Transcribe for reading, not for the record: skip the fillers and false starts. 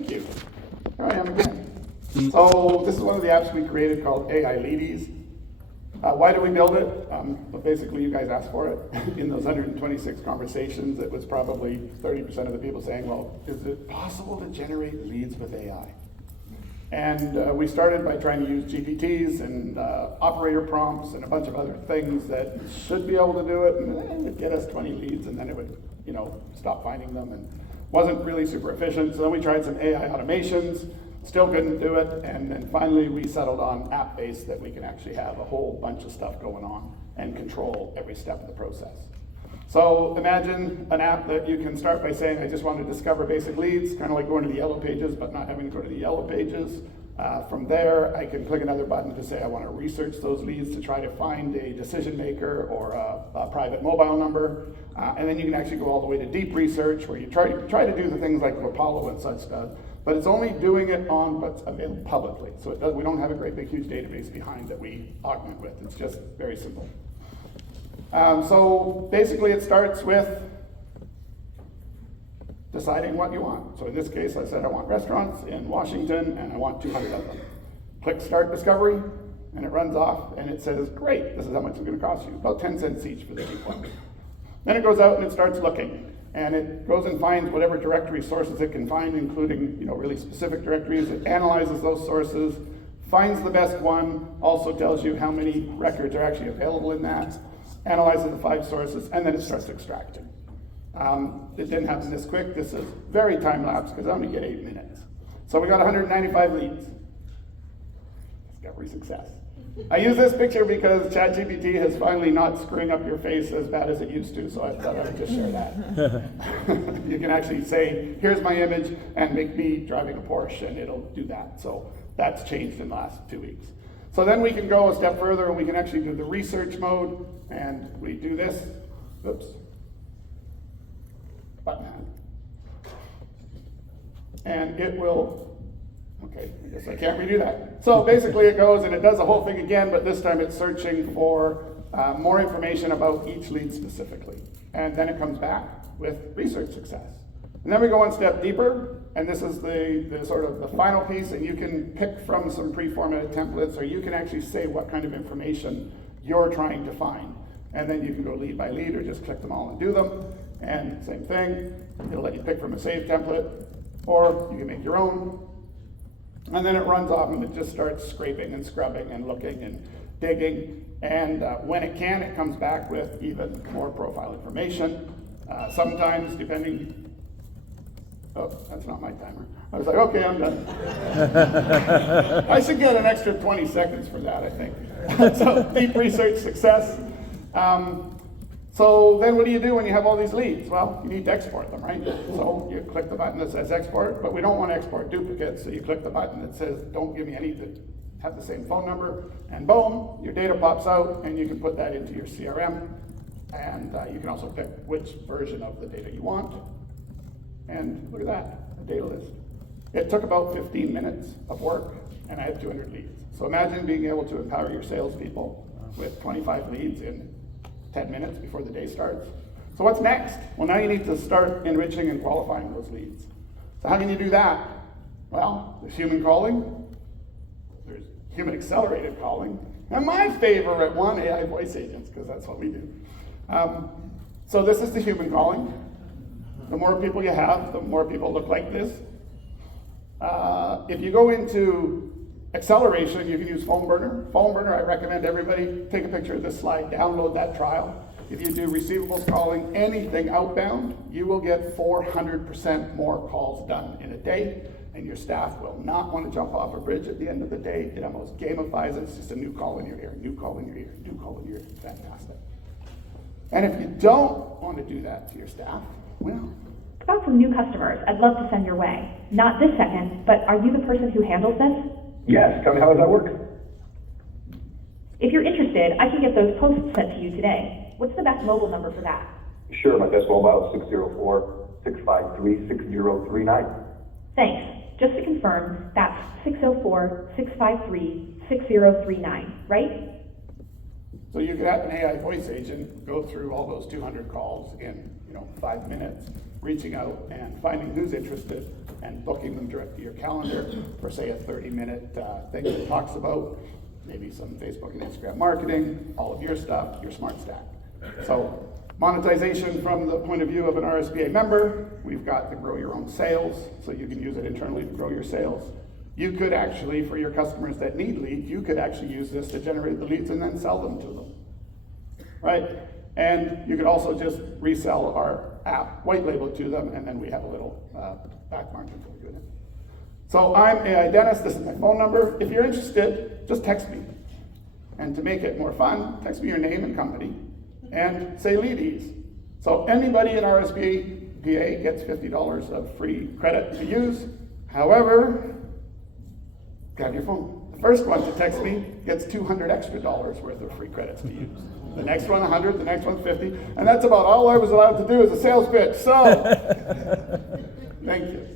Thank you. Here I am again. So this is one of the apps we created called AILeadEase. Why did we build it? Well, basically, you guys asked for it. In those 126 conversations, it was probably 30% of the people saying, well, is it possible to generate leads with AI? And we started by trying to use GPTs and operator prompts and a bunch of other things that should be able to do it, and it would get us 20 leads, and then it would, stop finding them, and wasn't really super efficient. So then we tried some AI automations, still couldn't do it, and then finally we settled on app-based that we can actually have a whole bunch of stuff going on and control every step of the process. So imagine an app that you can start by saying, I just want to discover basic leads, kind of like going to the yellow pages, but not having to go to the yellow pages. From there, I can click another button to say I want to research those leads to try to find a decision maker or a private mobile number. And then you can actually go all the way to deep research, where you try to do the things like Apollo and such does, but it's only doing it on what's available publicly. So we don't have a great big huge database behind that we augment with. It's just very simple. So basically it starts with deciding what you want. So in this case, I said I want restaurants in Washington and I want 200 of them. Click Start Discovery, and it runs off and it says, great, this is how much it's going to cost you. About 10 cents each for the cheap ones. Then it goes out and it starts looking. And it goes and finds whatever directory sources it can find, including really specific directories. It analyzes those sources, finds the best one, also tells you how many records are actually available in that, analyzes the 5 sources, and then it starts extracting. It didn't happen this quick. This is very time-lapse because I only get 8 minutes. So we got 195 leads. Discovery success. I use this picture because ChatGPT has finally not screwing up your face as bad as it used to, so I thought I would just share that. You can actually say, here's my image, and make me driving a Porsche, and it'll do that. So that's changed in the last 2 weeks. So then we can go a step further, and we can actually do the research mode, and we do this. Oops. Button hand. And it will, okay, I guess I can't redo that. So basically it goes and it does the whole thing again, but this time it's searching for more information about each lead specifically. And then it comes back with research success. And then we go one step deeper, and this is the sort of the final piece, and you can pick from some pre-formatted templates, or you can actually say what kind of information you're trying to find. And then you can go lead by lead, or just click them all and do them. And same thing, it'll let you pick from a saved template, or you can make your own. And then it runs off and it just starts scraping and scrubbing and looking and digging. And when it can, it comes back with even more profile information. Sometimes, depending, oh, that's not my timer. I was like, okay, I'm done. I should get an extra 20 seconds for that, I think. So deep research success. So then what do you do when you have all these leads? Well, you need to export them, right? So you click the button that says export, but we don't want to export duplicates, so you click the button that says don't give me any that have the same phone number, and boom, your data pops out, and you can put that into your CRM, and you can also pick which version of the data you want, and look at that, a data list. It took about 15 minutes of work, and I had 200 leads. So imagine being able to empower your salespeople with 25 leads in 10 minutes before the day starts. So what's next? Well, now you need to start enriching and qualifying those leads. So how can you do that? Well, there's human calling, there's human accelerated calling, and my favorite one, AI voice agents, because that's what we do. So this is the human calling. The more people you have, the more people look like this. If you go into acceleration, you can use Phone Burner. Phone Burner, I recommend everybody take a picture of this slide, download that trial. If you do receivables calling, anything outbound, you will get 400% more calls done in a day, and your staff will not want to jump off a bridge at the end of the day. It almost gamifies it. It's just a new call in your ear, new call in your ear, new call in your ear. Fantastic. And if you don't want to do that to your staff, well, Got some new customers I'd love to send your way. Not this second, but are you the person who handles this? Yes, tell me, how does that work? If you're interested, I can get those posts sent to you today. What's the best mobile number for that? Sure, my best mobile is 604-653-6039. Thanks. Just to confirm, that's 604-653-6039, right? So you could have an AI voice agent go through all those 200 calls in 5 minutes, reaching out and finding who's interested, and booking them direct to your calendar for, say, a 30-minute thing that talks about maybe some Facebook and Instagram marketing, all of your stuff, your smart stack. So monetization from the point of view of an RSBA member, we've got the grow your own sales, so you can use it internally to grow your sales. You could actually, for your customers that need leads, you could actually use this to generate the leads and then sell them to them, right? And you could also just resell our app, white label it to them, and then we have a little back margin for you in it. So I'm AI Dennis, this is my phone number. If you're interested, just text me. And to make it more fun, text me your name and company, and say AILeadEase. So anybody in RSBA gets $50 of free credit to use. However, grab your phone. The first one to text me gets $200 extra worth of free credits to use. The next one 100, the next one 50, and that's about all I was allowed to do as a sales pitch. So, thank you.